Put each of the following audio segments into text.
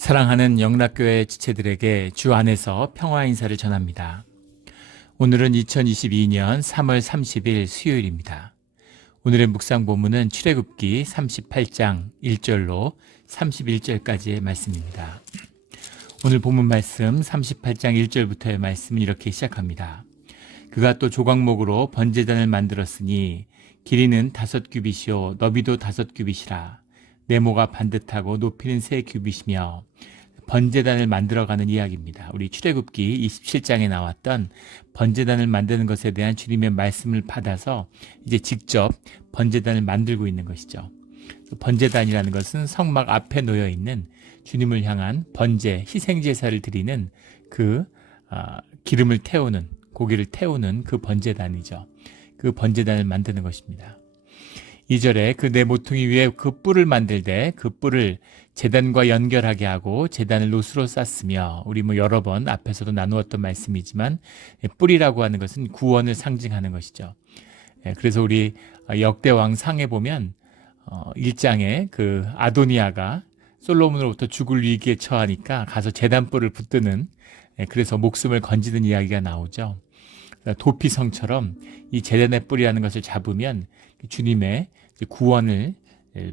사랑하는 영락교회 지체들에게 주 안에서 평화 인사를 전합니다. 오늘은 2022년 3월 30일 수요일입니다. 오늘의 묵상 본문은 출애굽기 38장 1절로 31절까지의 말씀입니다. 오늘 본문 말씀 38장 1절부터의 말씀은 이렇게 시작합니다. 그가 또 조각목으로 번제단을 만들었으니 길이는 5규빗이요 너비도 5규빗이라. 네모가 반듯하고 높이는 3규빗이며 번제단을 만들어가는 이야기입니다. 우리 출애굽기 27장에 나왔던 번제단을 만드는 것에 대한 주님의 말씀을 받아서 이제 직접 번제단을 만들고 있는 것이죠. 번제단이라는 것은 성막 앞에 놓여 있는 주님을 향한 번제, 희생제사를 드리는 그 기름을 태우는, 고기를 태우는 그 번제단이죠. 그 번제단을 만드는 것입니다. 2절에 그 네 모퉁이 위에 그 뿔을 만들되 그 뿔을 제단과 연결하게 하고 제단을 노수로 쌌으며, 우리 여러 번 앞에서도 나누었던 말씀이지만 뿔이라고 하는 것은 구원을 상징하는 것이죠. 그래서 우리 역대왕 상에 보면 1장에 그 아도니아가 솔로몬으로부터 죽을 위기에 처하니까 가서 제단 뿔을 붙드는, 그래서 목숨을 건지는 이야기가 나오죠. 도피성처럼 이 제단의 뿔이라는 것을 잡으면 주님의 구원을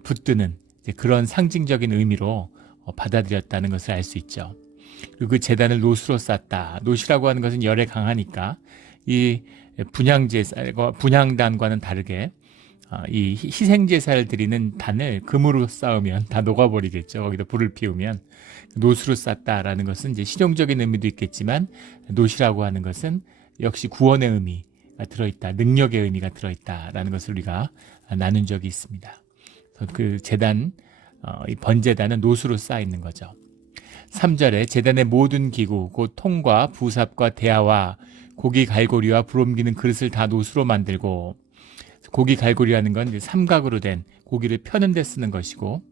붙드는 그런 상징적인 의미로 받아들였다는 것을 알 수 있죠. 그리고 그 제단을 노수로 쌌다. 노시라고 하는 것은 열에 강하니까 이 분향단과는 다르게 이 희생제사를 드리는 단을 금으로 쌓으면 다 녹아버리겠죠. 거기다 불을 피우면. 노수로 쌌다라는 것은 이제 실용적인 의미도 있겠지만, 노시라고 하는 것은 역시 구원의 의미가 들어있다, 능력의 의미가 들어있다라는 것을 우리가 나눈 적이 있습니다. 그 제단, 이 번제단은 노수로 쌓여 있는 거죠. 3절에 제단의 모든 기구, 곧 통과 부삽과 대야와 고기 갈고리와 불 옮기는 그릇을 다 노수로 만들고, 고기 갈고리라는 건 이제 삼각으로 된 고기를 펴는 데 쓰는 것이고,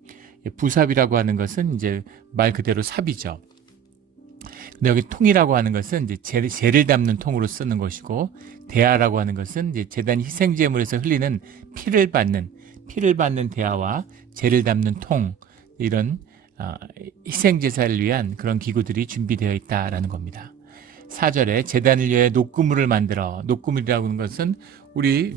부삽이라고 하는 것은 이제 말 그대로 삽이죠. 근데 여기 통이라고 하는 것은 이제 재를 담는 통으로 쓰는 것이고, 대야라고 하는 것은 이제 제단 희생제물에서 흘리는 피를 받는 대야와 재를 담는 통, 이런 희생제사를 위한 그런 기구들이 준비되어 있다라는 겁니다. 4절에 제단을 위해 녹그물을 만들어, 녹그물이라고 하는 것은 우리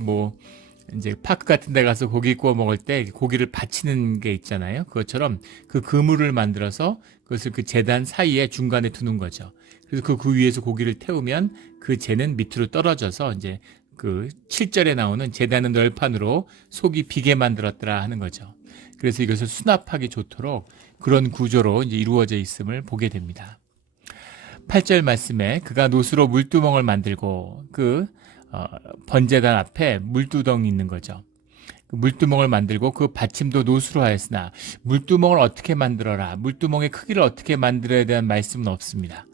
이제 파크 같은 데 가서 고기 구워 먹을 때 고기를 받치는 게 있잖아요. 그것처럼 그 그물을 만들어서 그것을 그 제단 사이에 중간에 두는 거죠. 그래서 그 위에서 고기를 태우면 그 재는 밑으로 떨어져서 이제 그 7절에 나오는 제단은 널판으로 속이 비게 만들었더라 하는 거죠. 그래서 이것을 수납하기 좋도록 그런 구조로 이제 이루어져 있음을 보게 됩니다. 8절 말씀에 그가 노수로 물두멍을 만들고, 그 번제단 앞에 물두덩이 있는 거죠. 그 물두멍을 만들고 그 받침도 노수로 하였으나, 물두멍을 어떻게 만들어라, 물두멍의 크기를 어떻게 만들어야 대한 말씀은 없습니다.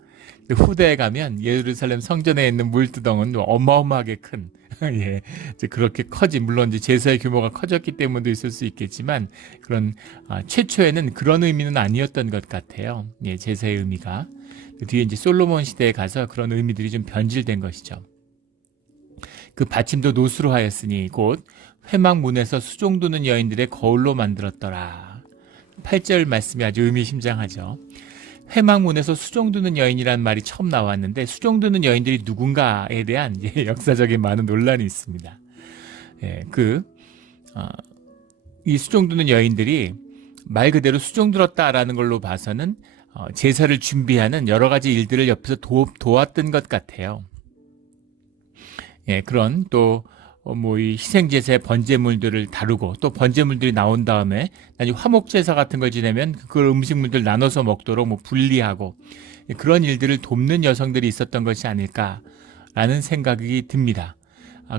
후대에 가면 예루살렘 성전에 있는 물두덩은 어마어마하게 큰, 예, 이제 그렇게 물론 이제 제사의 규모가 커졌기 때문도 있을 수 있겠지만, 그런 최초에는 그런 의미는 아니었던 것 같아요. 예, 제사의 의미가. 그 뒤에 이제 솔로몬 시대에 가서 그런 의미들이 좀 변질된 것이죠. 그 받침도 노수로 하였으니 곧 회막문에서 수종 두는 여인들의 거울로 만들었더라. 8절 말씀이 아주 의미심장하죠. 회막문에서 수종 두는 여인이라는 말이 처음 나왔는데, 수종 두는 여인들이 누군가에 대한 역사적인 많은 논란이 있습니다. 예, 이 수종 두는 여인들이 말 그대로 수종 들었다라는 걸로 봐서는 제사를 준비하는 여러 가지 일들을 옆에서 도왔던 것 같아요. 예, 그런 또 이 희생제사의 번제물들을 다루고, 또 번제물들이 나온 다음에 나중에 화목제사 같은 걸 지내면 그 음식물들 나눠서 먹도록 분리하고, 그런 일들을 돕는 여성들이 있었던 것이 아닐까라는 생각이 듭니다.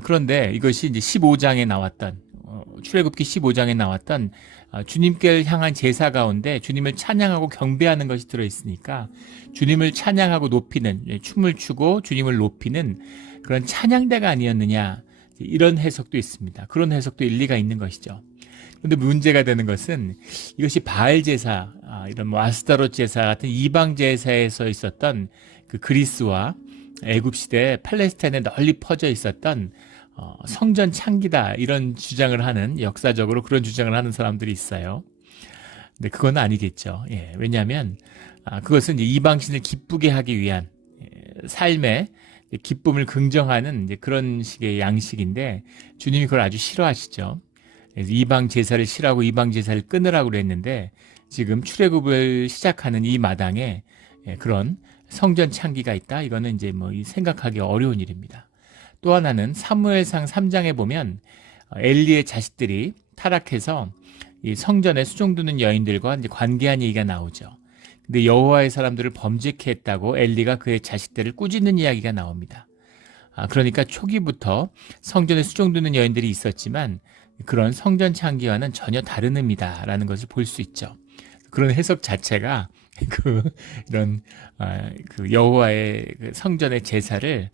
그런데 이것이 이제 15장에 나왔던, 출애굽기 15장에 나왔던 주님께 향한 제사 가운데 주님을 찬양하고 경배하는 것이 들어있으니까, 주님을 찬양하고 높이는, 춤을 추고 주님을 높이는 그런 찬양대가 아니었느냐, 이런 해석도 있습니다. 그런 해석도 일리가 있는 것이죠. 그런데 문제가 되는 것은, 이것이 바알 제사, 이런 아스타롯 제사 같은 이방 제사에서 있었던 그 그리스와 애굽 시대 팔레스타인에 널리 퍼져 있었던 성전 창기다, 이런 주장을 하는, 역사적으로 그런 주장을 하는 사람들이 있어요. 근데 그건 아니겠죠. 예, 왜냐하면 그것은 이제 이방신을 기쁘게 하기 위한 삶의 기쁨을 긍정하는 이제 그런 식의 양식인데 주님이 그걸 아주 싫어하시죠. 그래서 이방 제사를 싫어하고 이방 제사를 끊으라고 그랬는데 지금 출애굽을 시작하는 이 마당에 그런 성전 창기가 있다. 이거는 이제 뭐 생각하기 어려운 일입니다. 또 하나는 사무엘상 3장에 보면 엘리의 자식들이 타락해서 이 성전에 수종 두는 여인들과 이제 관계한 얘기가 나오죠. 근데 여호와의 사람들을 범죄케 했다고 엘리가 그의 자식들을 꾸짖는 이야기가 나옵니다. 그러니까 초기부터 성전에 수종 두는 여인들이 있었지만 그런 성전 창기와는 전혀 다른 의미다라는 것을 볼 수 있죠. 그런 해석 자체가 이런 그 여호와의 그 성전의 제사를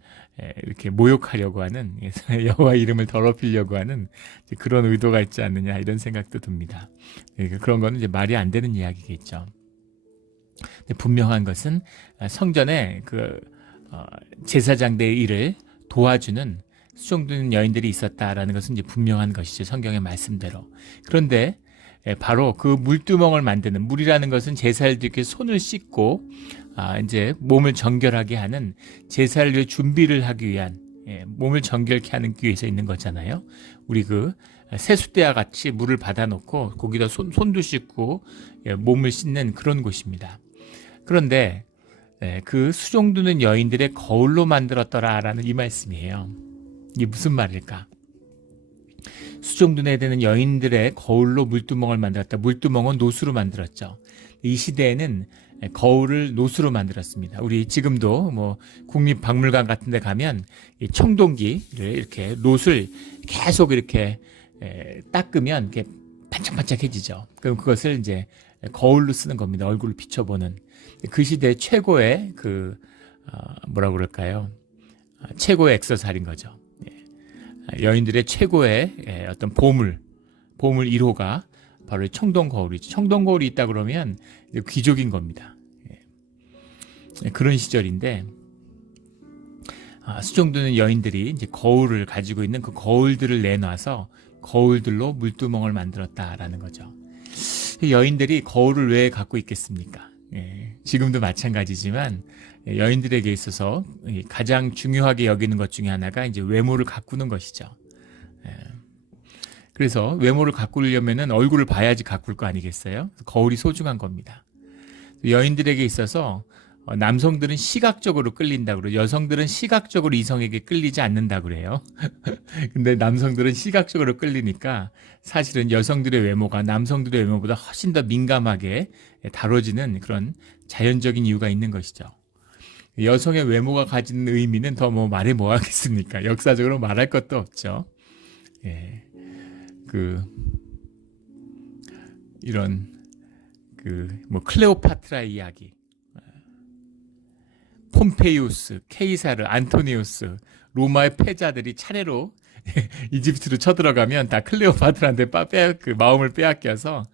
이렇게 모욕하려고 하는 여호와 이름을 더럽히려고 하는 그런 의도가 있지 않느냐 이런 생각도 듭니다. 그런 거는 이제 말이 안 되는 이야기겠죠. 분명한 것은 성전에 그 제사장대의 일을 도와주는 수종드는 여인들이 있었다라는 것은 이제 분명한 것이죠. 성경의 말씀대로. 그런데 바로 그 물두멍을 만드는, 물이라는 것은 제사를 드리기 손을 씻고 이제 몸을 정결하게 하는, 제사를 위해 준비를 하기 위한, 몸을 정결케 하는 위해서 있는 거잖아요. 우리 그 세숫대와 같이 물을 받아놓고 거기다 손도 씻고 몸을 씻는 그런 곳입니다. 그런데 그 수종드는 여인들의 거울로 만들었더라라는 이 말씀이에요. 이게 무슨 말일까? 수종드내야 되는 여인들의 거울로 물두멍을 만들었다. 물두멍은 노수로 만들었죠. 이 시대에는 거울을 노수로 만들었습니다. 우리 지금도 뭐 국립박물관 같은 데 가면 이 청동기를 이렇게 노술 계속 이렇게 닦으면 이렇게 반짝반짝해지죠. 그럼 그것을 이제 거울로 쓰는 겁니다. 얼굴을 비춰보는. 그 시대 최고의 그 뭐라고 그럴까요? 최고의 액세서리인 거죠. 여인들의 최고의 어떤 보물 1호가 바로 청동 거울이죠. 청동 거울이 있다 그러면 귀족인 겁니다. 그런 시절인데 수종드는 여인들이 이제 거울을 가지고 있는 그 거울들을 내놔서 거울들로 물두멍을 만들었다라는 거죠. 여인들이 거울을 왜 갖고 있겠습니까? 지금도 마찬가지지만 여인들에게 있어서 가장 중요하게 여기는 것 중에 하나가 이제 외모를 가꾸는 것이죠. 그래서 외모를 가꾸려면은 얼굴을 봐야지 가꿀 거 아니겠어요? 거울이 소중한 겁니다. 여인들에게 있어서 남성들은 시각적으로 끌린다고 그래요. 여성들은 시각적으로 이성에게 끌리지 않는다고 그래요. 근데 남성들은 시각적으로 끌리니까 사실은 여성들의 외모가 남성들의 외모보다 훨씬 더 민감하게 다뤄지는 그런 자연적인 이유가 있는 것이죠. 여성의 외모가 가지는 의미는 더 뭐 말해 뭐 하겠습니까? 역사적으로 말할 것도 없죠. 이런 뭐 클레오파트라의 이야기, 폼페이우스, 케이사르, 안토니우스, 로마의 패자들이 차례로 이집트로 쳐들어가면 다 클레오파트라한테 그 마음을 빼앗겨서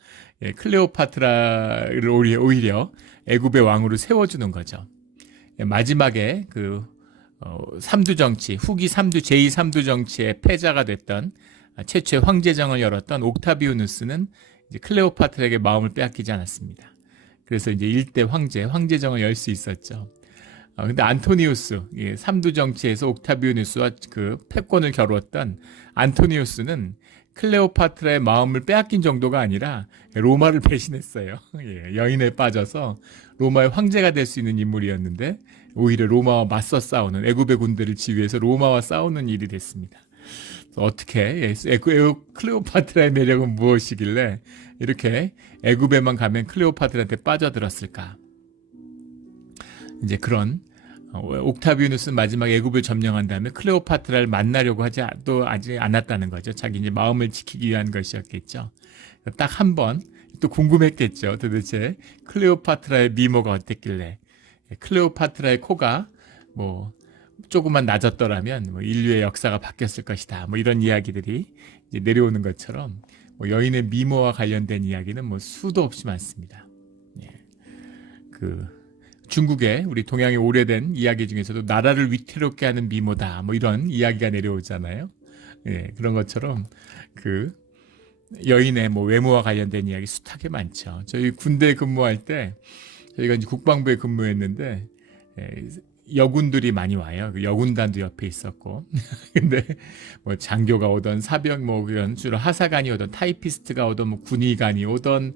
클레오파트라를 오히려 애굽의 왕으로 세워주는 거죠. 마지막에 그 삼두 정치, 후기 삼두, 제2 삼두 정치의 패자가 됐던 최초의 황제정을 열었던 옥타비우누스는 이제 클레오파트라에게 마음을 빼앗기지 않았습니다. 그래서 이제 1대 황제정을 열 수 있었죠. 근데 안토니우스, 삼두 정치에서 옥타비우누스와 그 패권을 겨루었던 안토니우스는 클레오파트라의 마음을 빼앗긴 정도가 아니라 로마를 배신했어요. 여인에 빠져서 로마의 황제가 될 수 있는 인물이었는데 오히려 로마와 맞서 싸우는, 애굽의 군대를 지휘해서 로마와 싸우는 일이 됐습니다. 어떻게 클레오파트라의 매력은 무엇이길래 이렇게 애굽에만 가면 클레오파트라한테 빠져들었을까? 이제 그런 옥타비우누스는 마지막 애굽을 점령한 다음에 클레오파트라를 만나려고 하지 않았다는 거죠. 자기 이제 마음을 지키기 위한 것이었겠죠. 딱 한 번 또 궁금했겠죠. 도대체 클레오파트라의 미모가 어땠길래, 클레오파트라의 코가 뭐 조금만 낮았더라면 뭐 인류의 역사가 바뀌었을 것이다. 뭐 이런 이야기들이 이제 내려오는 것처럼 뭐 여인의 미모와 관련된 이야기는 뭐 수도 없이 많습니다. 중국의, 우리 동양의 오래된 이야기 중에서도 나라를 위태롭게 하는 미모다, 뭐 이런 이야기가 내려오잖아요. 그런 것처럼 여인의 뭐 외모와 관련된 이야기 숱하게 많죠. 저희 군대 근무할 때 저희가 이제 국방부에 근무했는데 여군들이 많이 와요. 그 여군단도 옆에 있었고. 근데 뭐 장교가 오던 사병 뭐 그런 주로 하사관이 오던 타이피스트가 오던 뭐 군의관이 오던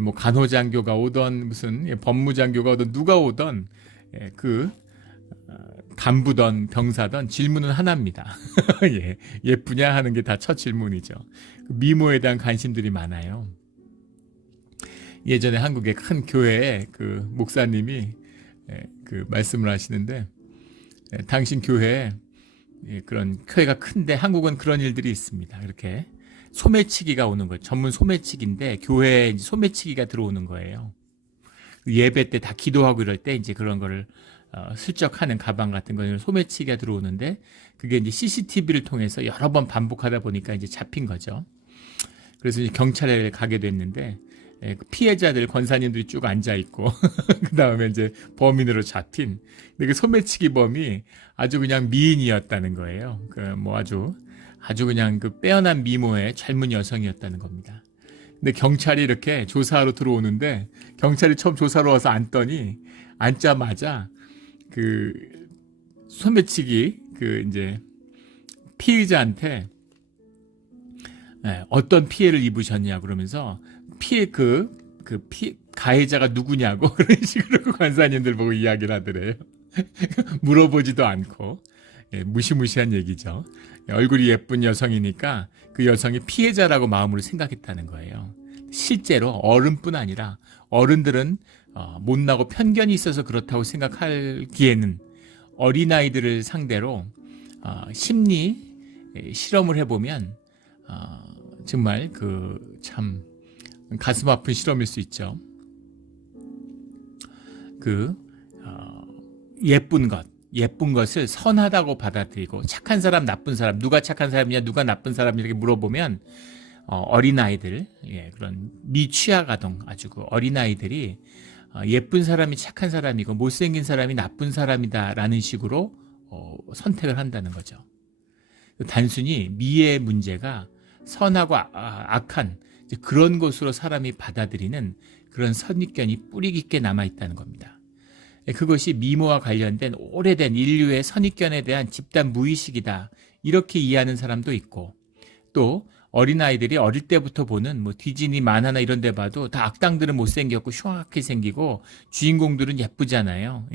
뭐 간호장교가 오던 무슨 법무장교가 오던 누가 오던 그 간부던 병사던 질문은 하나입니다. 예쁘냐 하는 게 다 첫 질문이죠. 미모에 대한 관심들이 많아요. 예전에 한국의 큰 교회에 그 목사님이 그 말씀을 하시는데 당신 교회에 그런 교회가 큰데 한국은 그런 일들이 있습니다. 이렇게 소매치기가 오는 거예요. 전문 소매치기인데 교회에 소매치기가 들어오는 거예요. 예배 때 다 기도하고 이럴 때 이제 그런 거를 슬쩍 하는 가방 같은 거는 소매치기가 들어오는데 그게 이제 CCTV를 통해서 여러 번 반복하다 보니까 이제 잡힌 거죠. 그래서 이제 경찰에 가게 됐는데 피해자들 권사님들이 쭉 앉아 있고 그 다음에 이제 범인으로 잡힌 근데 그 소매치기 범이 아주 그냥 미인이었다는 거예요. 그 뭐 아주 그냥 그 빼어난 미모의 젊은 여성이었다는 겁니다. 근데 경찰이 이렇게 조사하러 들어오는데 경찰이 처음 조사로 와서 앉자마자 그 소매치기 그 이제 피의자한테 어떤 피해를 입으셨냐 그러면서 가해자가 누구냐고 그런 식으로 그 관사님들 보고 이야기를 하더래요. 물어보지도 않고 무시무시한 얘기죠. 얼굴이 예쁜 여성이니까 그 여성이 피해자라고 마음으로 생각했다는 거예요. 실제로 어른뿐 아니라 어른들은 못나고 편견이 있어서 그렇다고 생각하기에는 어린아이들을 상대로 심리 실험을 해보면 정말 그 참 가슴 아픈 실험일 수 있죠. 예쁜 것을 선하다고 받아들이고 착한 사람, 나쁜 사람, 누가 착한 사람이냐, 누가 나쁜 사람이냐 이렇게 물어보면 어린아이들, 그런 미취학 아동, 아주 그 어린아이들이 예쁜 사람이 착한 사람이고 못생긴 사람이 나쁜 사람이다라는 식으로 선택을 한다는 거죠. 단순히 미의 문제가 선하고 악한 그런 것으로 사람이 받아들이는 그런 선입견이 뿌리 깊게 남아있다는 겁니다. 그것이 미모와 관련된 오래된 인류의 선입견에 대한 집단 무의식이다. 이렇게 이해하는 사람도 있고 또 어린아이들이 어릴 때부터 보는 뭐 디즈니 만화나 이런 데 봐도 다 악당들은 못생겼고 흉악하게 생기고 주인공들은 예쁘잖아요.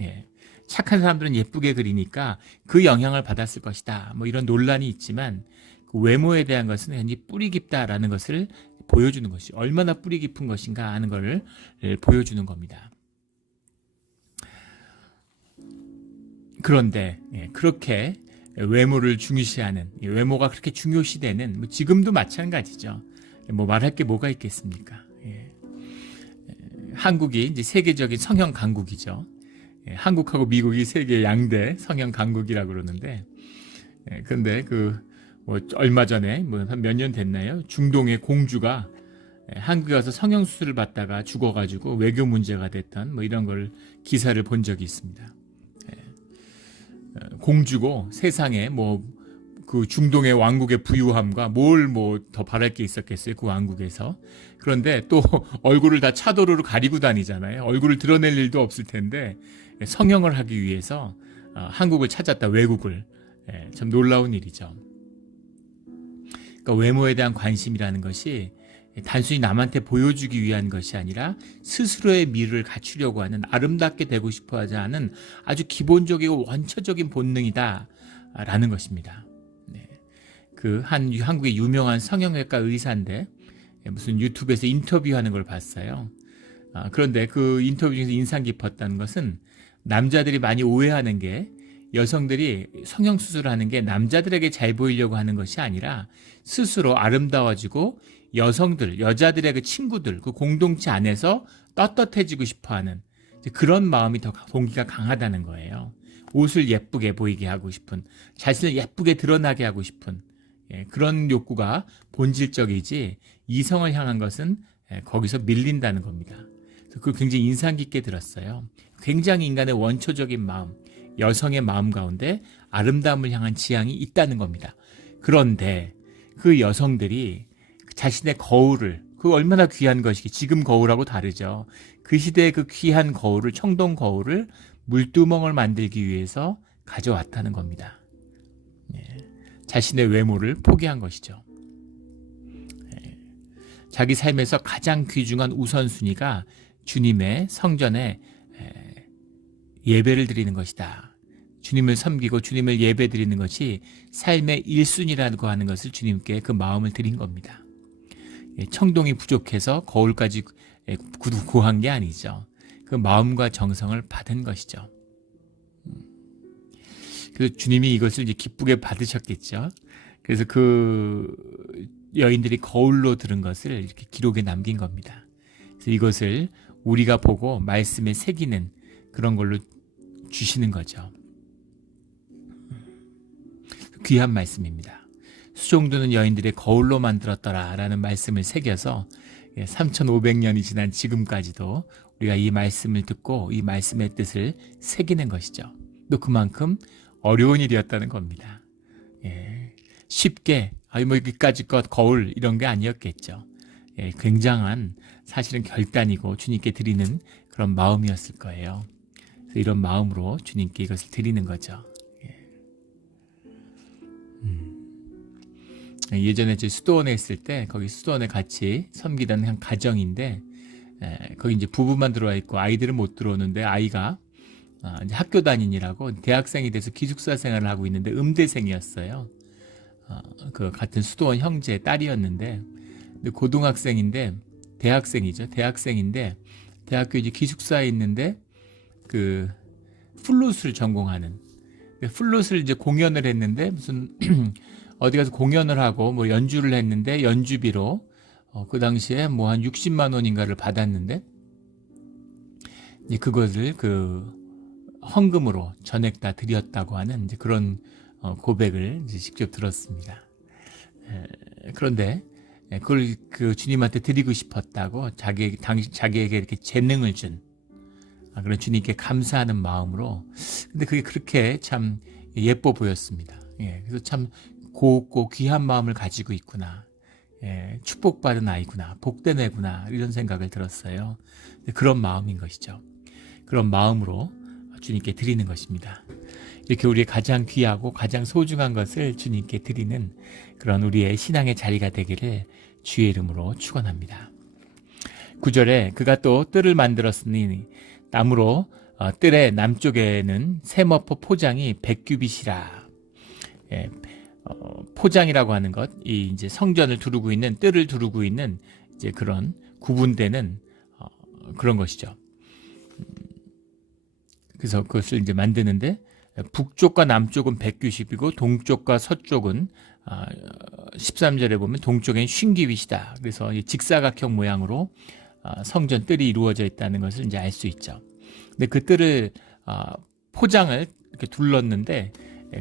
착한 사람들은 예쁘게 그리니까 그 영향을 받았을 것이다. 뭐 이런 논란이 있지만 그 외모에 대한 것은 굉장히 뿌리 깊다라는 것을 보여주는 것이 얼마나 뿌리 깊은 것인가 하는 것을 보여주는 겁니다. 그런데 그렇게 외모를 중요시하는 외모가 그렇게 중요시되는 뭐 지금도 마찬가지죠. 뭐 말할 게 뭐가 있겠습니까? 한국이 이제 세계적인 성형 강국이죠. 한국하고 미국이 세계 양대 성형 강국이라고 그러는데 그런데 뭐 얼마 전에 뭐 한 몇 년 됐나요? 중동의 공주가 한국에 와서 성형 수술을 받다가 죽어가지고 외교 문제가 됐던 뭐 이런 걸 기사를 본 적이 있습니다. 공주고 세상에 뭐 그 중동의 왕국의 부유함과 뭘 뭐 더 바랄 게 있었겠어요 그 왕국에서. 그런데 또 얼굴을 다 차도로 가리고 다니잖아요. 얼굴을 드러낼 일도 없을 텐데 성형을 하기 위해서 한국을 찾았다. 외국을. 참 놀라운 일이죠. 그러니까 외모에 대한 관심이라는 것이 단순히 남한테 보여주기 위한 것이 아니라 스스로의 미를 갖추려고 하는 아름답게 되고 싶어 하지 않은 아주 기본적이고 원초적인 본능이다라는 것입니다. 한국의 유명한 성형외과 의사인데 무슨 유튜브에서 인터뷰하는 걸 봤어요. 그런데 그 인터뷰 중에서 인상 깊었다는 것은 남자들이 많이 오해하는 게 여성들이 성형수술하는 게 남자들에게 잘 보이려고 하는 것이 아니라 스스로 아름다워지고 여자들의 그 친구들, 그 공동체 안에서 떳떳해지고 싶어하는 그런 마음이 더 동기가 강하다는 거예요. 옷을 예쁘게 보이게 하고 싶은, 자신을 예쁘게 드러나게 하고 싶은 그런 욕구가 본질적이지 이성을 향한 것은 거기서 밀린다는 겁니다. 그걸 굉장히 인상 깊게 들었어요. 굉장히 인간의 원초적인 마음, 여성의 마음 가운데 아름다움을 향한 지향이 있다는 겁니다. 그런데 그 여성들이 자신의 거울을, 그 얼마나 귀한 것이기, 지금 거울하고 다르죠. 그 시대의 그 귀한 거울을, 청동 거울을 물두멍을 만들기 위해서 가져왔다는 겁니다. 자신의 외모를 포기한 것이죠. 자기 삶에서 가장 귀중한 우선순위가 주님의 성전에 예배를 드리는 것이다. 주님을 섬기고 주님을 예배 드리는 것이 삶의 1순위라고 하는 것을 주님께 그 마음을 드린 겁니다. 청동이 부족해서 거울까지 구한 게 아니죠. 그 마음과 정성을 받은 것이죠. 그래서 주님이 이것을 이제 기쁘게 받으셨겠죠. 그래서 그 여인들이 거울로 들은 것을 이렇게 기록에 남긴 겁니다. 그래서 이것을 우리가 보고 말씀에 새기는 그런 걸로 주시는 거죠. 귀한 말씀입니다. 수종드는 여인들의 거울로 만들었더라 라는 말씀을 새겨서 3500년이 지난 지금까지도 우리가 이 말씀을 듣고 이 말씀의 뜻을 새기는 것이죠. 또 그만큼 어려운 일이었다는 겁니다. 쉽게 뭐 여기까지 것 거울 이런 게 아니었겠죠. 굉장한 사실은 결단이고 주님께 드리는 그런 마음이었을 거예요. 그래서 이런 마음으로 주님께 이것을 드리는 거죠. 예전에 제 수도원에 있을 때 거기 수도원에 같이 섬기던 한 가정인데 거기 이제 부부만 들어와 있고 아이들은 못 들어오는데 아이가 이제 학교 다니느라고 대학생이 돼서 기숙사 생활을 하고 있는데 음대생이었어요. 그 같은 수도원 형제 딸이었는데 근데 고등학생인데 대학생이죠. 대학생인데 대학교 이제 기숙사에 있는데 그 플룻을 전공하는 플룻을 이제 공연을 했는데 무슨 어디 가서 공연을 하고 뭐 연주를 했는데 연주비로 그 당시에 뭐 한 60만 원인가를 받았는데 이제 그것을 그 헌금으로 전액 다 드렸다고 하는 이제 그런 고백을 이제 직접 들었습니다. 그런데 그걸 그 주님한테 드리고 싶었다고 자기에게 이렇게 재능을 준 그런 주님께 감사하는 마음으로 근데 그게 그렇게 참 예뻐 보였습니다. 그래서 참 곱고 귀한 마음을 가지고 있구나. 축복받은 아이구나. 복된 애구나. 이런 생각을 들었어요. 그런 마음인 것이죠. 그런 마음으로 주님께 드리는 것입니다. 이렇게 우리의 가장 귀하고 가장 소중한 것을 주님께 드리는 그런 우리의 신앙의 자리가 되기를 주의 이름으로 축원합니다. 9절에 그가 또 뜰을 만들었으니 나무로 뜰의 남쪽에는 세머포 포장이 100규빗이라. 포장이라고 하는 것, 이 이제 성전을 두르고 있는 뜰을 두르고 있는 이제 그런 구분되는 그런 것이죠. 그래서 그것을 이제 만드는데 북쪽과 남쪽은 100규빗이고 동쪽과 서쪽은 13절에 보면 동쪽엔 50규빗이다. 그래서 직사각형 모양으로 성전 뜰이 이루어져 있다는 것을 이제 알 수 있죠. 근데 그 뜰을 포장을 이렇게 둘렀는데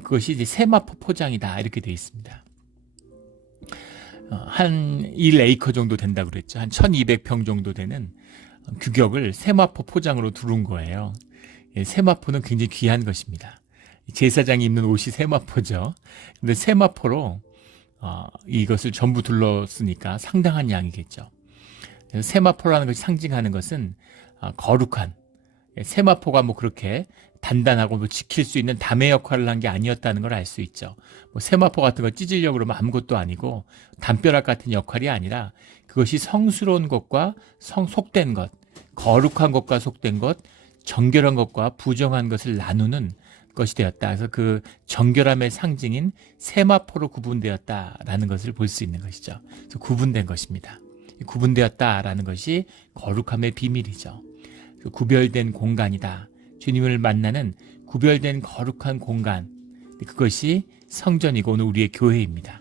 그것이 이제 세마포 포장이다 이렇게 되어 있습니다. 한 1에이커 정도 된다고 그랬죠. 한 1200평 정도 되는 규격을 세마포 포장으로 두른 거예요. 세마포는 굉장히 귀한 것입니다. 제사장이 입는 옷이 세마포죠. 근데 세마포로 이것을 전부 둘렀으니까 상당한 양이겠죠. 세마포라는 것이 상징하는 것은 거룩한, 세마포가 뭐 그렇게 단단하고 뭐 지킬 수 있는 담의 역할을 한 게 아니었다는 걸 알 수 있죠. 뭐 세마포 같은 거 찢으려고 그러면 아무것도 아니고 담벼락 같은 역할이 아니라 그것이 성스러운 것과 속된 것, 거룩한 것과 속된 것, 정결한 것과 부정한 것을 나누는 것이 되었다. 그래서 그 정결함의 상징인 세마포로 구분되었다라는 것을 볼 수 있는 것이죠. 그래서 구분된 것입니다. 구분되었다라는 것이 거룩함의 비밀이죠. 구별된 공간이다. 주님을 만나는 구별된 거룩한 공간, 그것이 성전이고 오늘 우리의 교회입니다.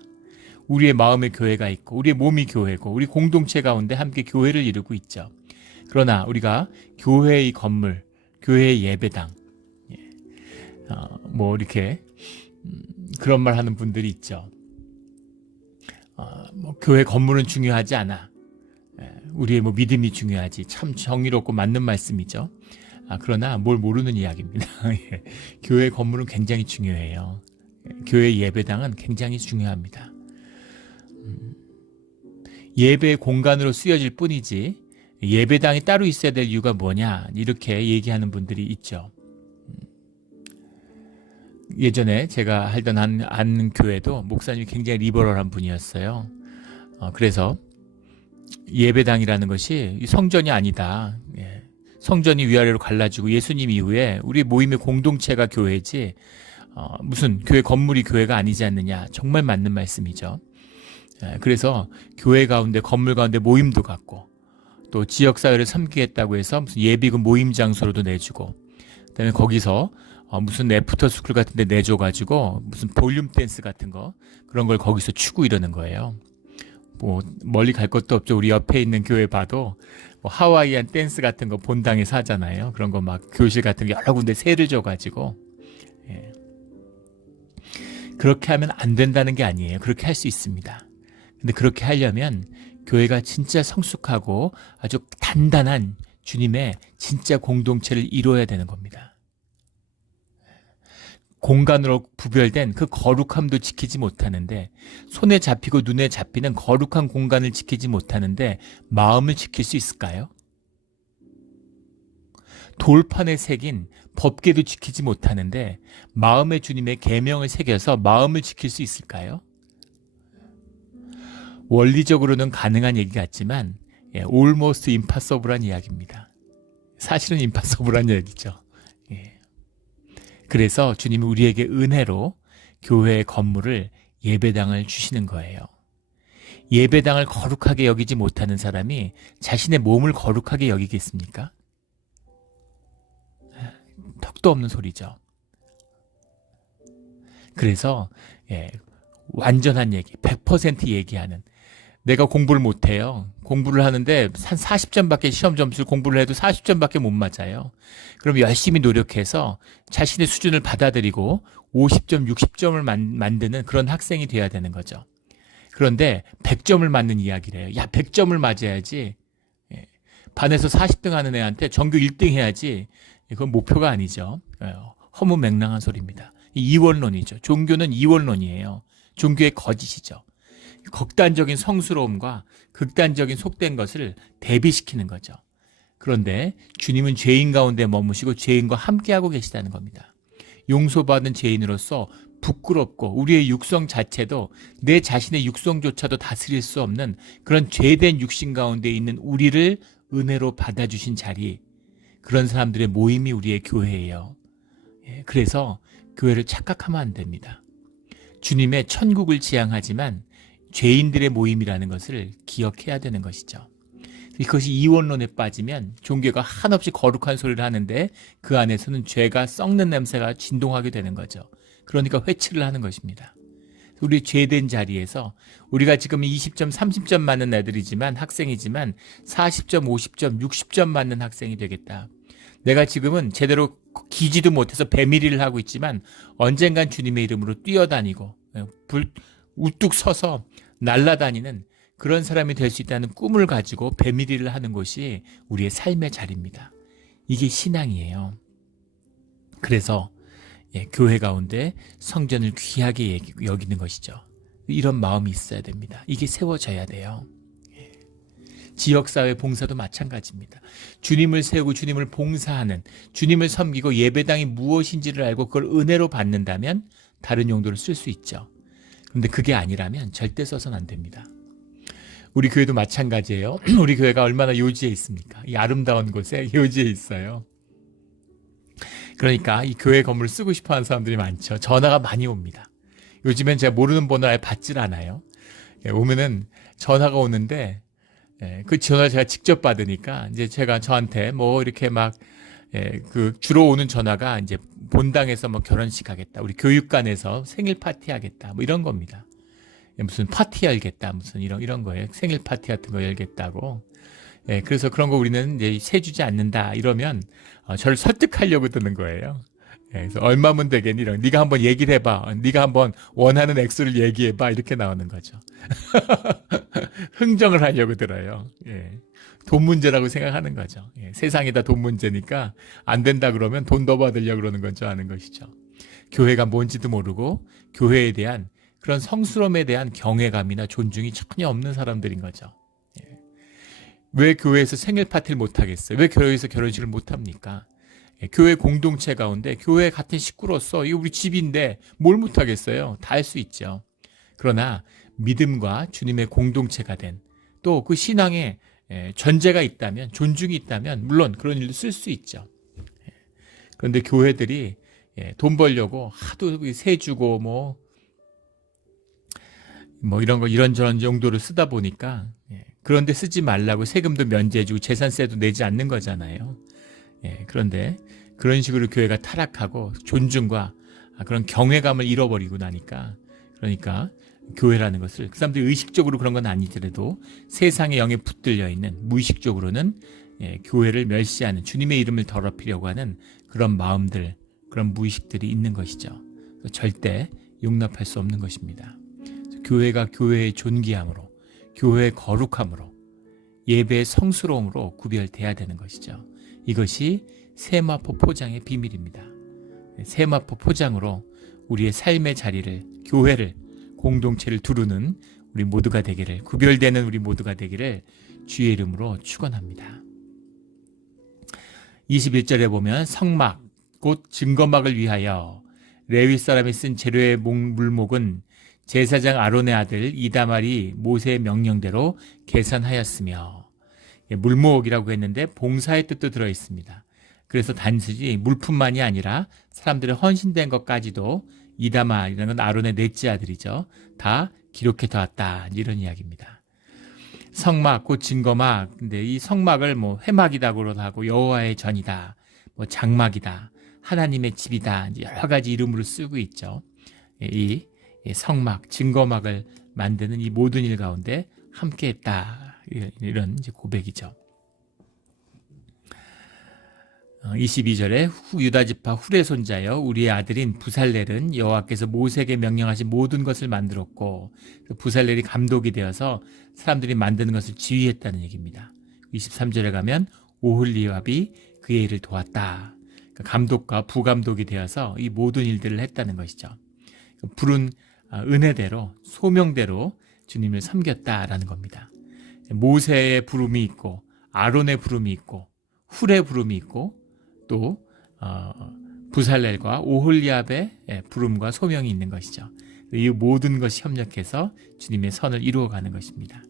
우리의 마음의 교회가 있고 우리의 몸이 교회고 우리 공동체 가운데 함께 교회를 이루고 있죠. 그러나 우리가 교회의 건물, 교회의 예배당, 뭐 이렇게 그런 말 하는 분들이 있죠. 뭐 교회 건물은 중요하지 않아. 우리의 뭐 믿음이 중요하지. 참 정의롭고 맞는 말씀이죠. 그러나 뭘 모르는 이야기입니다. 교회 건물은 굉장히 중요해요. 교회 예배당은 굉장히 중요합니다. 예배 공간으로 쓰여질 뿐이지 예배당이 따로 있어야 될 이유가 뭐냐 이렇게 얘기하는 분들이 있죠. 예전에 제가 하던 한 교회도 목사님이 굉장히 리버럴한 분이었어요. 그래서 예배당이라는 것이 성전이 아니다. 성전이 위아래로 갈라지고 예수님 이후에 우리 모임의 공동체가 교회지 무슨 교회 건물이 교회가 아니지 않느냐. 정말 맞는 말씀이죠. 그래서 교회 가운데 건물 가운데 모임도 갖고 또 지역사회를 섬기겠다고 해서 무슨 예비군 모임 장소로도 내주고 그다음에 거기서 무슨 애프터스쿨 같은 데 내줘가지고 무슨 볼륨 댄스 같은 거 그런 걸 거기서 추고 이러는 거예요. 뭐 멀리 갈 것도 없죠. 우리 옆에 있는 교회 봐도 뭐 하와이안 댄스 같은 거 본당에서 하잖아요. 그런 거 막 교실 같은 거 여러 군데 세를 줘가지고 그렇게 하면 안 된다는 게 아니에요. 그렇게 할 수 있습니다. 근데 그렇게 하려면 교회가 진짜 성숙하고 아주 단단한 주님의 진짜 공동체를 이루어야 되는 겁니다. 공간으로 구별된 그 거룩함도 지키지 못하는데 손에 잡히고 눈에 잡히는 거룩한 공간을 지키지 못하는데 마음을 지킬 수 있을까요? 돌판에 새긴 법궤도 지키지 못하는데 마음의 주님의 계명을 새겨서 마음을 지킬 수 있을까요? 원리적으로는 가능한 얘기 같지만 almost impossible한 이야기입니다. 사실은 impossible한 얘기죠. 그래서 주님이 우리에게 은혜로 교회의 건물을 예배당을 주시는 거예요. 예배당을 거룩하게 여기지 못하는 사람이 자신의 몸을 거룩하게 여기겠습니까? 턱도 없는 소리죠. 그래서 완전한 얘기, 100% 얘기하는 내가 공부를 못해요. 공부를 하는데 한 40점밖에 시험 점수를 공부를 해도 40점밖에 못 맞아요. 그럼 열심히 노력해서 자신의 수준을 받아들이고 50점, 60점을 만드는 그런 학생이 돼야 되는 거죠. 그런데 100점을 맞는 이야기래요. 야, 100점을 맞아야지. 반에서 40등 하는 애한테 전교 1등 해야지. 그건 목표가 아니죠. 허무맹랑한 소리입니다. 이원론이죠. 종교는 이원론이에요. 종교의 거짓이죠. 극단적인 성스러움과 극단적인 속된 것을 대비시키는 거죠. 그런데 주님은 죄인 가운데 머무시고 죄인과 함께하고 계시다는 겁니다. 용서받은 죄인으로서 부끄럽고 우리의 육성 자체도 내 자신의 육성조차도 다스릴 수 없는 그런 죄된 육신 가운데 있는 우리를 은혜로 받아주신 자리, 그런 사람들의 모임이 우리의 교회예요. 그래서 교회를 착각하면 안 됩니다. 주님의 천국을 지향하지만 죄인들의 모임이라는 것을 기억해야 되는 것이죠. 그것이 이원론에 빠지면 종교가 한없이 거룩한 소리를 하는데 그 안에서는 죄가 썩는 냄새가 진동하게 되는 거죠. 그러니까 회치를 하는 것입니다. 우리 죄된 자리에서 우리가 지금 20점, 30점 맞는 애들이지만 학생이지만 40점, 50점, 60점 맞는 학생이 되겠다. 내가 지금은 제대로 기지도 못해서 배밀이를 하고 있지만 언젠간 주님의 이름으로 뛰어다니고 우뚝 서서 날아다니는 그런 사람이 될 수 있다는 꿈을 가지고 배밀이를 하는 것이 우리의 삶의 자리입니다. 이게 신앙이에요. 그래서 교회 가운데 성전을 귀하게 여기는 것이죠. 이런 마음이 있어야 됩니다. 이게 세워져야 돼요. 지역사회 봉사도 마찬가지입니다. 주님을 세우고 주님을 봉사하는, 주님을 섬기고 예배당이 무엇인지를 알고 그걸 은혜로 받는다면 다른 용도를 쓸 수 있죠. 그런데 그게 아니라면 절대 써서는 안 됩니다. 우리 교회도 마찬가지예요. 우리 교회가 얼마나 요지에 있습니까? 이 아름다운 곳에 요지에 있어요. 그러니까 이 교회 건물을 쓰고 싶어하는 사람들이 많죠. 전화가 많이 옵니다. 요즘엔 제가 모르는 번호 아예 받질 않아요. 오면은 전화가 오는데 그 전화를 제가 직접 받으니까 이제 제가 저한테 뭐 이렇게 막 그 주로 오는 전화가 이제 본당에서 뭐 결혼식 하겠다, 우리 교육관에서 생일 파티 하겠다, 뭐 이런 겁니다. 무슨 파티 열겠다, 무슨 이런 거예요. 생일 파티 같은 거 열겠다고. 그래서 그런 거 우리는 이제 세주지 않는다 이러면 저를 설득하려고 드는 거예요. 그래서 얼마면 되겠니? 네가 한번 얘기를 해봐. 네가 한번 원하는 액수를 얘기해봐. 이렇게 나오는 거죠. 흥정을 하려고 들어요. 돈 문제라고 생각하는 거죠. 세상이 다 돈 문제니까 안 된다 그러면 돈 더 받으려고 그러는 건 줄 아는 것이죠. 교회가 뭔지도 모르고 교회에 대한 그런 성스러움에 대한 경외감이나 존중이 전혀 없는 사람들인 거죠. 왜 교회에서 생일 파티를 못 하겠어요? 왜 교회에서 결혼식을 못 합니까? 교회 공동체 가운데 교회 같은 식구로서 이거 우리 집인데 뭘 못 하겠어요? 다 할 수 있죠. 그러나 믿음과 주님의 공동체가 된 또 그 신앙에 전제가 있다면, 존중이 있다면 물론 그런 일도 쓸 수 있죠. 그런데 교회들이 돈 벌려고 하도 세 주고 뭐 이런 거 이런저런 용도로 쓰다 보니까 그런데 쓰지 말라고 세금도 면제해주고 재산세도 내지 않는 거잖아요. 그런데 그런 식으로 교회가 타락하고 존중과 그런 경외감을 잃어버리고 나니까, 그러니까 교회라는 것을 그 사람들이 의식적으로 그런 건 아니더라도 세상의 영에 붙들려 있는 무의식적으로는 교회를 멸시하는, 주님의 이름을 더럽히려고 하는 그런 마음들, 그런 무의식들이 있는 것이죠. 절대 용납할 수 없는 것입니다. 교회가 교회의 존귀함으로, 교회의 거룩함으로, 예배의 성스러움으로 구별돼야 되는 것이죠. 이것이 세마포 포장의 비밀입니다. 세마포 포장으로 우리의 삶의 자리를, 교회를, 공동체를 두르는 우리 모두가 되기를, 구별되는 우리 모두가 되기를 주의 이름으로 축원합니다. 21절에 보면 성막, 곧 증거막을 위하여 레위 사람이 쓴 재료의 물목은 제사장 아론의 아들 이다말이 모세의 명령대로 계산하였으며, 물목이라고 했는데 봉사의 뜻도 들어있습니다. 그래서 단순히 물품만이 아니라 사람들의 헌신된 것까지도 이다말이라는 건 아론의 넷째 아들이죠. 다 기록해 두었다, 이런 이야기입니다. 성막, 곧 증거막. 근데 이 성막을 회막이다고도 하고 여호와의 전이다, 장막이다, 하나님의 집이다, 이제 여러 가지 이름으로 쓰고 있죠. 이 성막, 증거막을 만드는 이 모든 일 가운데 함께했다, 이런 이제 고백이죠. 22절에 유다 지파 훌의 손자여 우리의 아들인 부살렐은 여호와께서 모세에게 명령하신 모든 것을 만들었고, 부살렐이 감독이 되어서 사람들이 만드는 것을 지휘했다는 얘기입니다. 23절에 가면 오홀리압이 그의 일을 도왔다. 그러니까 감독과 부감독이 되어서 이 모든 일들을 했다는 것이죠. 부른 은혜대로, 소명대로 주님을 섬겼다라는 겁니다. 모세의 부름이 있고, 아론의 부름이 있고, 훌의 부름이 있고, 또 부살렐과 오홀리압의 부름과 소명이 있는 것이죠. 이 모든 것이 협력해서 주님의 선을 이루어가는 것입니다.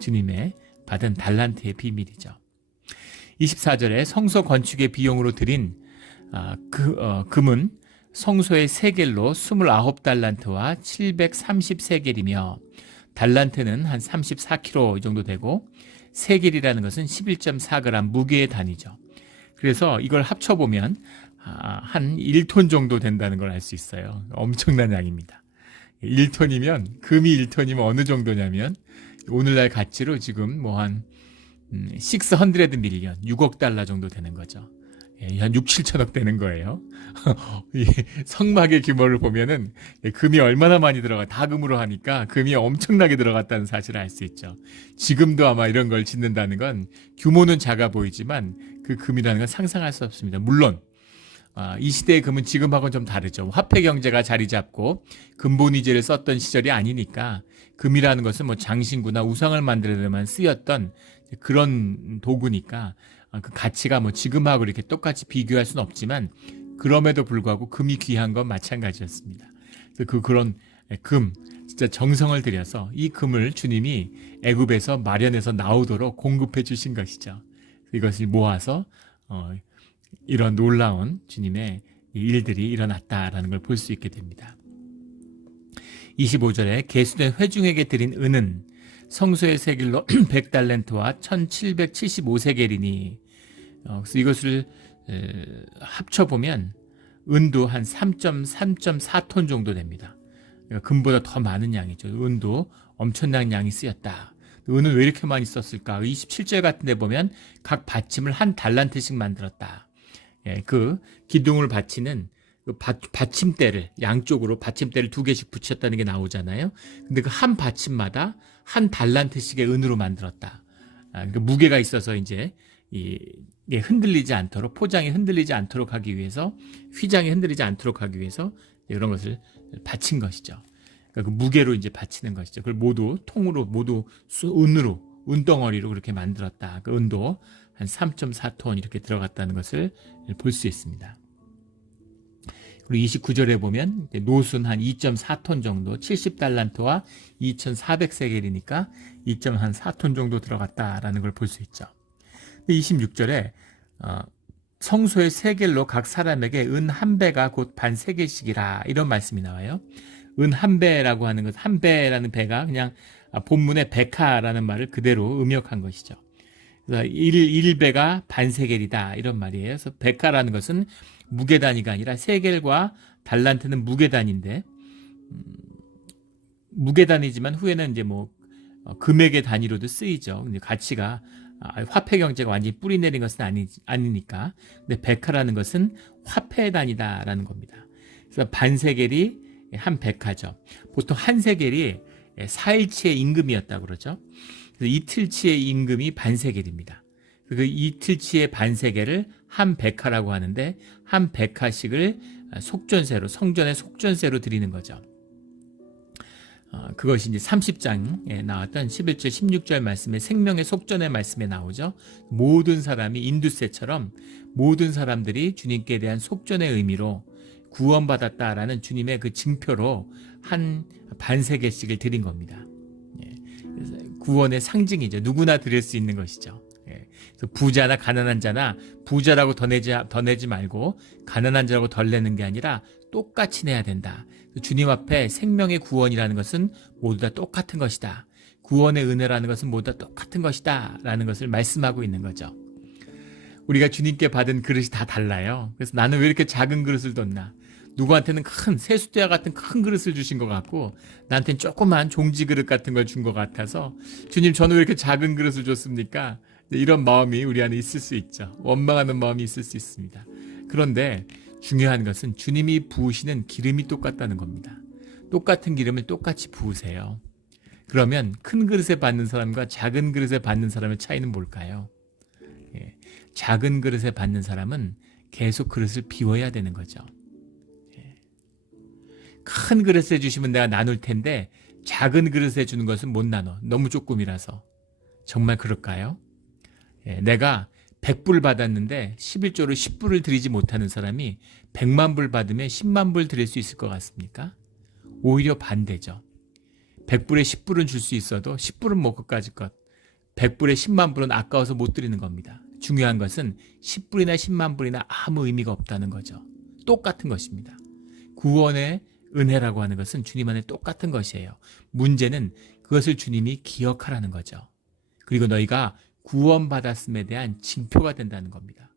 주님의 받은 달란트의 비밀이죠. 24절에 성소 건축의 비용으로 드린 금은 성소의 세겔로 29달란트와 730세겔이며, 달란트는 한 34kg 정도 되고, 세겔이라는 것은 11.4g 무게의 단위죠. 그래서 이걸 합쳐보면 한 1톤 정도 된다는 걸 알 수 있어요. 엄청난 양입니다. 1톤이면, 금이 1톤이면 어느 정도냐면 오늘날 가치로 지금 한 600 밀리언, 6억 달러 정도 되는 거죠. 한 6, 7천억 되는 거예요. 이 성막의 규모를 보면은 금이 얼마나 많이 들어가, 다 금으로 하니까 금이 엄청나게 들어갔다는 사실을 알 수 있죠. 지금도 아마 이런 걸 짓는다는 건 규모는 작아 보이지만 그 금이라는 건 상상할 수 없습니다. 물론 이 시대의 금은 지금하고는 좀 다르죠. 화폐 경제가 자리 잡고 금본위제를 썼던 시절이 아니니까 금이라는 것은 장신구나 우상을 만드는 데만 쓰였던 그런 도구니까 그 가치가 지금하고 이렇게 똑같이 비교할 수는 없지만, 그럼에도 불구하고 금이 귀한 건 마찬가지였습니다. 그런 금, 진짜 정성을 들여서 이 금을 주님이 애굽에서 마련해서 나오도록 공급해 주신 것이죠. 이것을 모아서 이런 놀라운 주님의 일들이 일어났다라는 걸 볼 수 있게 됩니다. 25절에 계수된 회중에게 드린 은은 성소의 세겔로 100달란트와 1775세겔이니, 그래서 이것을 합쳐보면 은도 한 3.4톤 정도 됩니다. 그러니까 금보다 더 많은 양이죠. 은도 엄청난 양이 쓰였다. 은은 왜 이렇게 많이 썼을까? 27절 같은 데 보면 각 받침을 한 달란트씩 만들었다. 그 기둥을 받치는 그 받침대를, 양쪽으로 받침대를 2개씩 붙였다는 게 나오잖아요. 근데 그 한 받침마다 한 달란트씩의 은으로 만들었다. 그러니까 무게가 있어서 이제 이게 흔들리지 않도록, 포장이 흔들리지 않도록 하기 위해서, 휘장이 흔들리지 않도록 하기 위해서 이런 것을 받친 것이죠. 그러니까 그 무게로 이제 받치는 것이죠. 그걸 모두 통으로, 모두 은으로 운덩어리로 그렇게 만들었다. 그 은도 한 3.4톤 이렇게 들어갔다는 것을 볼 수 있습니다. 그리고 29절에 보면 노순 한 2.4톤 정도, 70달란트와 2,400세겔이니까 2.4톤 정도 들어갔다라는 걸 볼 수 있죠. 26절에 성소의 세겔로 각 사람에게 은 한 배가 곧 반 세겔씩이라 이런 말씀이 나와요. 은 한 배라고 하는 것, 한 배라는 배가 그냥 본문의 백하라는 말을 그대로 음역한 것이죠. 그래서 1배가 반 세겔이다 이런 말이에요. 그래서 백하라는 것은 무게 단위가 아니라 세겔과 달란트는 무게 단위인데 무게 단위지만 후에는 이제 뭐 금액의 단위로도 쓰이죠. 근데 가치가 화폐 경제가 완전히 뿌리 내린 것은 아니니까. 근데 백하라는 것은 화폐 단위다라는 겁니다. 그래서 반 세겔이 한 백하죠. 보통 한 세겔이 4일치의 임금이었다고 그러죠. 그래서 이틀치의 임금이 반 세겔입니다. 그 이틀치의 반 세겔을 한 백하라고 하는데 한 백하씩을 속전세로 성전의 속전세로 드리는 거죠. 그것이 이제 30장에 나왔던 11절 16절 말씀에 생명의 속전의 말씀에 나오죠. 모든 사람이 인두세처럼 모든 사람들이 주님께 대한 속전의 의미로 구원받았다라는 주님의 그 증표로 한 반세겔씩을 드린 겁니다. 그래서 구원의 상징이죠. 누구나 드릴 수 있는 것이죠. 그래서 부자나 가난한 자나 부자라고 더 내지 말고 가난한 자라고 덜 내는 게 아니라 똑같이 내야 된다. 주님 앞에 생명의 구원이라는 것은 모두 다 똑같은 것이다. 구원의 은혜라는 것은 모두 다 똑같은 것이다. 라는 것을 말씀하고 있는 거죠. 우리가 주님께 받은 그릇이 다 달라요. 그래서 나는 왜 이렇게 작은 그릇을 뒀나? 누구한테는 큰 세숫대와 같은 큰 그릇을 주신 것 같고 나한테는 조그만 종지 그릇 같은 걸 준 것 같아서 주님 저는 왜 이렇게 작은 그릇을 줬습니까? 이런 마음이 우리 안에 있을 수 있죠. 원망하는 마음이 있을 수 있습니다. 그런데 중요한 것은 주님이 부으시는 기름이 똑같다는 겁니다. 똑같은 기름을 똑같이 부으세요. 그러면 큰 그릇에 받는 사람과 작은 그릇에 받는 사람의 차이는 뭘까요? 작은 그릇에 받는 사람은 계속 그릇을 비워야 되는 거죠. 큰 그릇에 주시면 내가 나눌 텐데 작은 그릇에 주는 것은 못 나눠. 너무 조금이라서. 정말 그럴까요? 내가 100불 받았는데 11조를 10불을 드리지 못하는 사람이 100만 불 받으면 10만 불 드릴 수 있을 것 같습니까? 오히려 반대죠. 100불에 10불은 줄 수 있어도 10불은 못 끝까지 것. 100불에 10만 불은 아까워서 못 드리는 겁니다. 중요한 것은 10불이나 10만 불이나 아무 의미가 없다는 거죠. 똑같은 것입니다. 구원의 은혜라고 하는 것은 주님 안에 똑같은 것이에요. 문제는 그것을 주님이 기억하라는 거죠. 그리고 너희가 구원받았음에 대한 징표가 된다는 겁니다.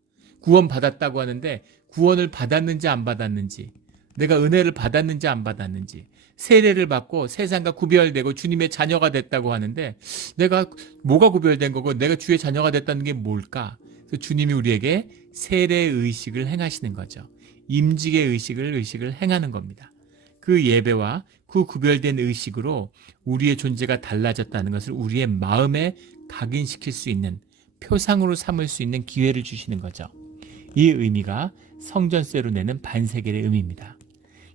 구원받았다고 하는데 구원을 받았는지 안 받았는지, 내가 은혜를 받았는지 안 받았는지, 세례를 받고 세상과 구별되고 주님의 자녀가 됐다고 하는데 내가 뭐가 구별된 거고 내가 주의 자녀가 됐다는 게 뭘까? 그래서 주님이 우리에게 세례의 의식을 행하시는 거죠. 임직의 의식을 행하는 겁니다. 그 예배와 그 구별된 의식으로 우리의 존재가 달라졌다는 것을 우리의 마음에 각인시킬 수 있는, 표상으로 삼을 수 있는 기회를 주시는 거죠. 이 의미가 성전세로 내는 반세겔의 의미입니다.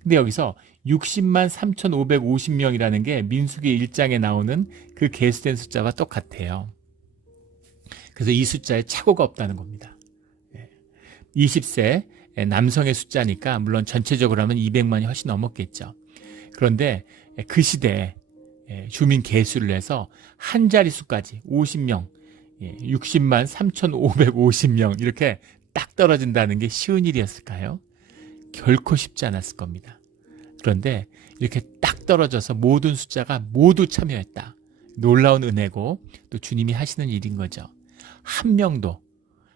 근데 여기서 60만 3,550명이라는 게 민수기 1장에 나오는 그 계수된 숫자와 똑같아요. 그래서 이 숫자에 착오가 없다는 겁니다. 20세 남성의 숫자니까 물론 전체적으로 하면 200만이 훨씬 넘었겠죠. 그런데 그 시대에 주민 계수를 해서 한 자릿수까지 50명, 60만 3,550명 이렇게 딱 떨어진다는 게 쉬운 일이었을까요? 결코 쉽지 않았을 겁니다. 그런데 이렇게 딱 떨어져서 모든 숫자가 모두 참여했다. 놀라운 은혜고 또 주님이 하시는 일인 거죠. 한 명도,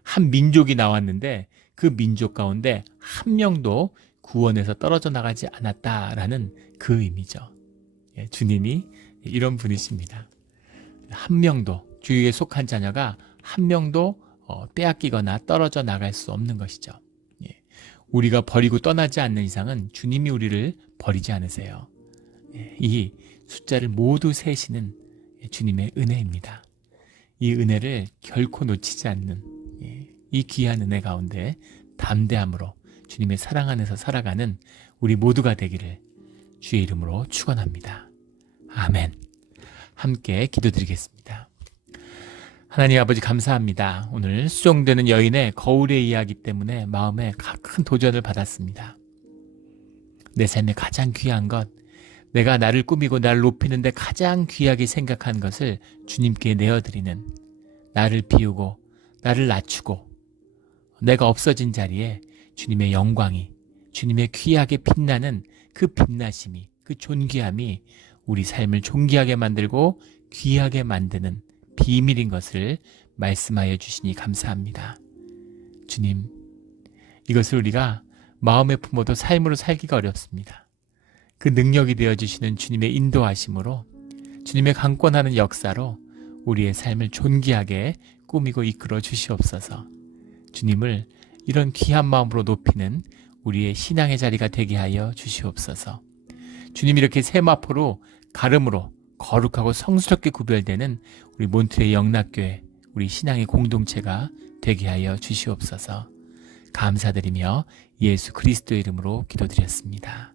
한 민족이 나왔는데 그 민족 가운데 한 명도 구원에서 떨어져 나가지 않았다라는 그 의미죠. 주님이 이런 분이십니다. 한 명도, 주위에 속한 자녀가 한 명도 빼앗기거나 떨어져 나갈 수 없는 것이죠. 우리가 버리고 떠나지 않는 이상은 주님이 우리를 버리지 않으세요. 이 숫자를 모두 세시는 주님의 은혜입니다. 이 은혜를 결코 놓치지 않는 이 귀한 은혜 가운데 담대함으로 주님의 사랑 안에서 살아가는 우리 모두가 되기를 주의 이름으로 축원합니다. 아멘. 함께 기도드리겠습니다. 하나님 아버지 감사합니다. 오늘 수종되는 여인의 거울의 이야기 때문에 마음에 큰 도전을 받았습니다. 내 삶에 가장 귀한 것, 내가 나를 꾸미고 나를 높이는데 가장 귀하게 생각한 것을 주님께 내어드리는, 나를 비우고 나를 낮추고 내가 없어진 자리에 주님의 영광이, 주님의 귀하게 빛나는 그 빛나심이, 그 존귀함이 우리 삶을 존귀하게 만들고 귀하게 만드는 비밀인 것을 말씀하여 주시니 감사합니다. 주님, 이것을 우리가 마음에 품어도 삶으로 살기가 어렵습니다. 그 능력이 되어주시는 주님의 인도하심으로, 주님의 강권하는 역사로 우리의 삶을 존귀하게 꾸미고 이끌어 주시옵소서. 주님을 이런 귀한 마음으로 높이는 우리의 신앙의 자리가 되게 하여 주시옵소서. 주님 이렇게 세마포로 가름으로 거룩하고 성스럽게 구별되는 우리 몬트레이 영락교회, 우리 신앙의 공동체가 되게 하여 주시옵소서. 감사드리며 예수 그리스도의 이름으로 기도드렸습니다.